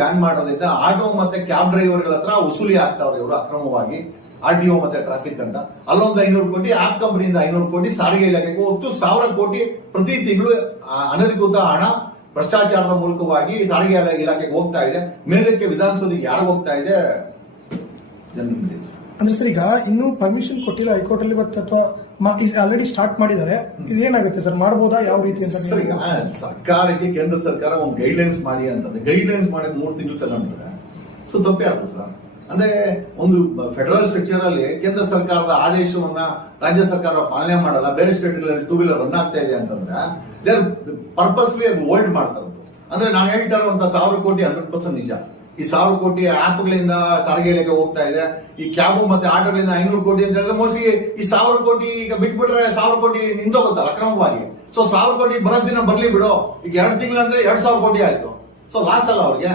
Ban ಮಾಡೋದ್ರಿಂದ auto ಮತ್ತೆ cab ಡ್ರೈವರ್ಗಳ ಹತ್ರ ವಸೂಲಿ ಆಗ್ತಾವ್ರೆ ಇವರು ಅಕ್ರಮವಾಗಿ. RTO ಮತ್ತೆ ಟ್ರಾಫಿಕ್ ಅಂತ ಅಲ್ಲೊಂದು 500 ಕೋಟಿ, ಆಪ್ ಕಂಪನಿಯಿಂದ 500 ಕೋಟಿ, ಸಾರಿಗೆ ಇಲಾಖೆಗೆ ಒಟ್ಟು 1000 ಕೋಟಿ ಪ್ರತಿ ತಿಂಗಳು ಅನಧಿಕೃತ ಹಣ ಭ್ರಷ್ಟಾಚಾರದ ಮೂಲಕವಾಗಿ ಸಾರಿಗೆ ಇಲಾಖೆಗೆ ಹೋಗ್ತಾ ಇದೆ. ಮೇಲಕ್ಕೆ ವಿಧಾನಸೌಧಕ್ಕೆ ಯಾರು ಹೋಗ್ತಾ ಇದೆ ಜನರಿಗೆ ಅಂದ್ರೆ ಸರ್, ಈಗ ಇನ್ನೂ ಪರ್ಮಿಷನ್ ಕೊಟ್ಟಿಲ್ಲ ಹೈಕೋರ್ಟ್ ಅಲ್ಲಿ, ಅಥವಾ ಆಲ್ರೆಡಿ ಸ್ಟಾರ್ಟ್ ಮಾಡಿದ್ದಾರೆ. ಇದೇನಾಗುತ್ತೆ ಸರ್, ಮಾಡಬಹುದಾ, ಯಾವ ರೀತಿ ಅಂತ? ಈಗ ಸರ್ಕಾರಕ್ಕೆ ಕೇಂದ್ರ ಸರ್ಕಾರ ಒಂದು ಗೈಡ್ಲೈನ್ಸ್ ಮಾಡಿ ಅಂತಂದ್ರೆ ಗೈಡ್ಲೈನ್ಸ್ ಮಾಡಕ್ 3 ತಿಂಗಳು ತಗೊಂಡ್ರೆ ಸೊ ತಪ್ಪೇ ಆಗ್ತದೆ ಸರ್. ಅಂದ್ರೆ ಒಂದು ಫೆಡರಲ್ ಸ್ಟ್ರಕ್ಚರ್ ಅಲ್ಲಿ ಕೇಂದ್ರ ಸರ್ಕಾರದ ಆದೇಶವನ್ನ ರಾಜ್ಯ ಸರ್ಕಾರ ಪಾಲನೆ ಮಾಡಲ್ಲ, ಬೇರೆ ಸ್ಟೇಟ್ಗಳಲ್ಲಿ 2 ವೀಲರ್ ರನ್ ಆಗ್ತಾ ಇದೆ ಅಂತಂದ್ರೆ ದೇ ಆರ್ ಪರ್ಪಸ್ಲಿ ಅದು ಹೋಲ್ಡ್ ಮಾಡ್ತಾರೆ. ಅಂದ್ರೆ ನಾನು ಹೇಳ್ತಾ ಇರುವಂತ 1000 ಕೋಟಿ 100% ನಿಜ. ಈ 1000 ಕೋಟಿ ಆಪ್ಗಳಿಂದ ಸಾರಿಗೆ ಇಲಾಖೆ ಹೋಗ್ತಾ ಇದೆ. ಈ ಕ್ಯಾಬ್ ಮತ್ತೆ ಆಟೋಗಳಿಂದ 500 ಕೋಟಿ ಅಂತ ಹೇಳಿದ್ರೆ ಮೋಸ್ಟ್ಲಿ ಈ 1000 ಕೋಟಿ ಈಗ ಬಿಟ್ಬಿಟ್ರೆ 1000 ಕೋಟಿ ನಿಂತೋಗುತ್ತಲ್ಲ ಅಕ್ರಮವಾಗಿ. ಸೊ 1000 ಕೋಟಿ ಬರೋ ದಿನ ಬರ್ಲಿ ಬಿಡು. ಈಗ 2 ತಿಂಗಳಂದ್ರೆ 2000 ಕೋಟಿ ಆಯ್ತು. ಸೊ ಲಾಸ್ ಅಲ್ಲ ಅವ್ರಿಗೆ.